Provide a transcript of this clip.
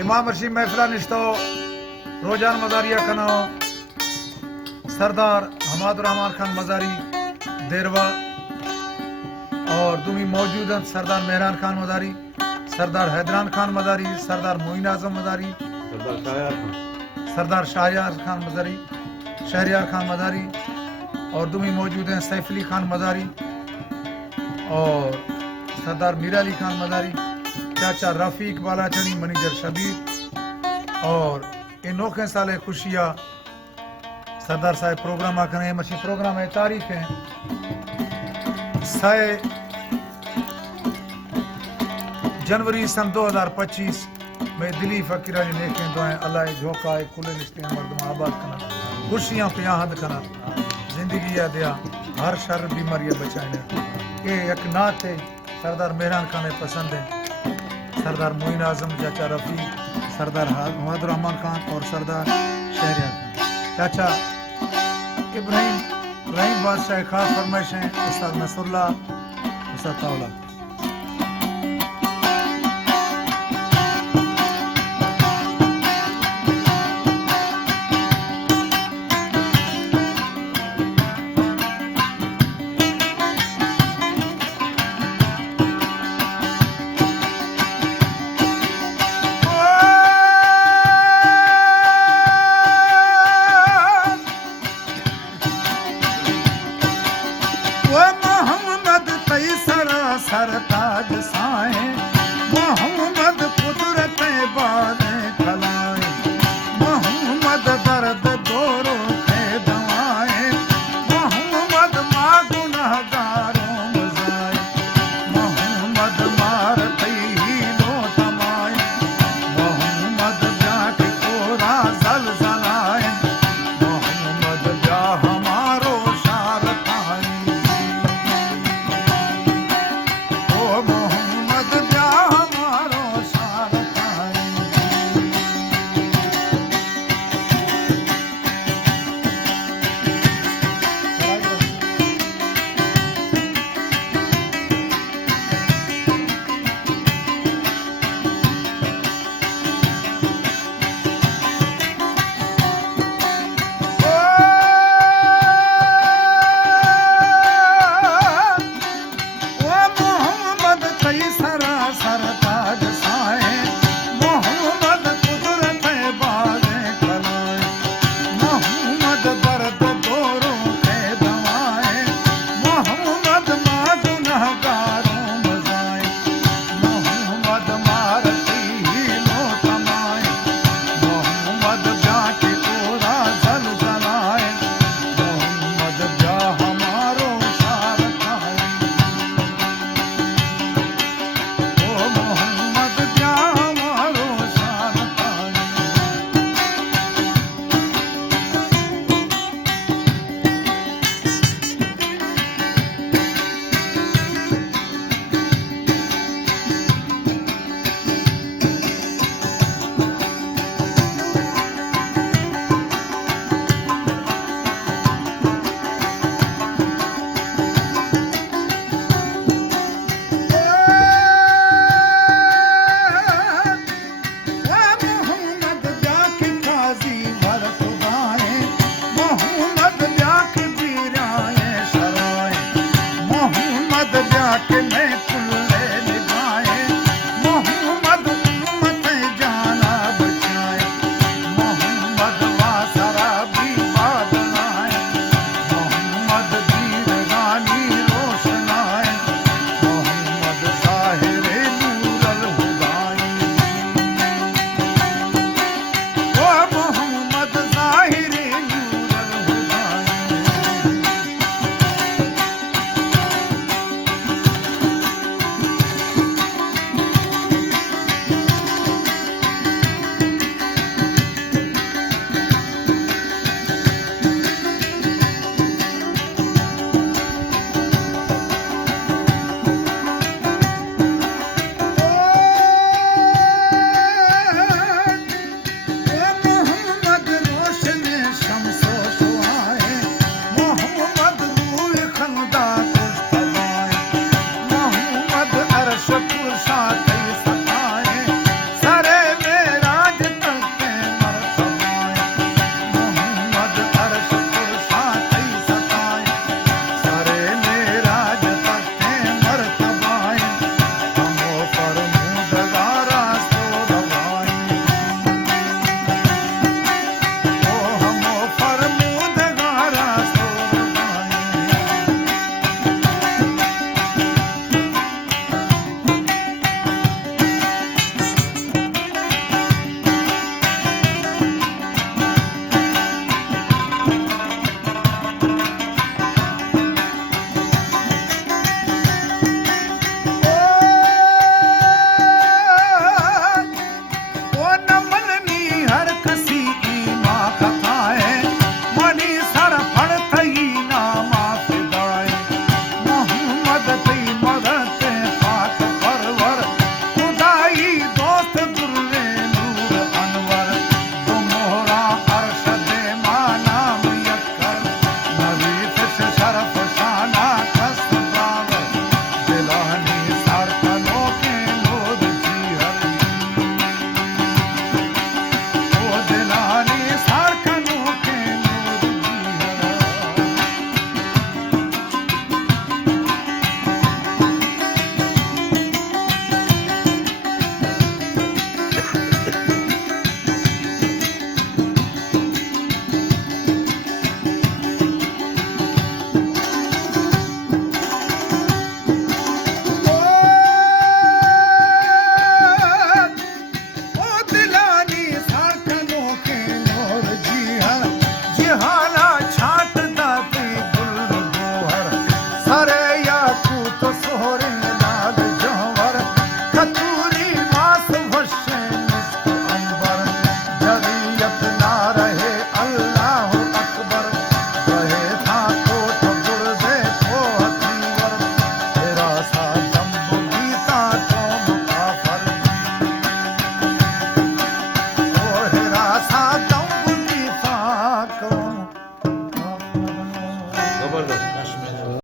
इमाम रशीद महफिला निश्तो रोजान मजारिया कनो सरदार हमाद रहमान खान मजारी देरवा और दुमी मौजूद हैं सरदार मेहरान खान मजारी, सरदार हैदरान खान मजारी, सरदार मोइन आजम मजारी, सरदार शाहयार खान मजारी, शहरियार खान मजारी और दुमी मौजूद हैं सैफ अली खान मजारी और सरदार मीरा अली खान मजारी, चाचा रफीक बालाचनी, मैनेजर शबीर और अनोखे साले खुशियाँ सरदार साहब प्रोग्राम आखने मछी प्रोग्राम है तारीख है 6 जनवरी सन 2025 में दिली फकीरा ने लेके दुआएं अल्लाह झोंका है कुल रिश्ते मर्दम आबाद करना खुशियां पे हद करना जिंदगी या दिया हर शर बीमारी बचाने ये एक नात है सरदार मेहरान खान पसंद है, सरदार मोइन आजम, चाचा रफ़ी, सरदार हमाद रहमान खान और सरदार शहरियार खान। चाचा इब्राहिम बादशाह खास फरमाइश हैं उस्ताद नसरुल्लाह, उस्ताद ताउला।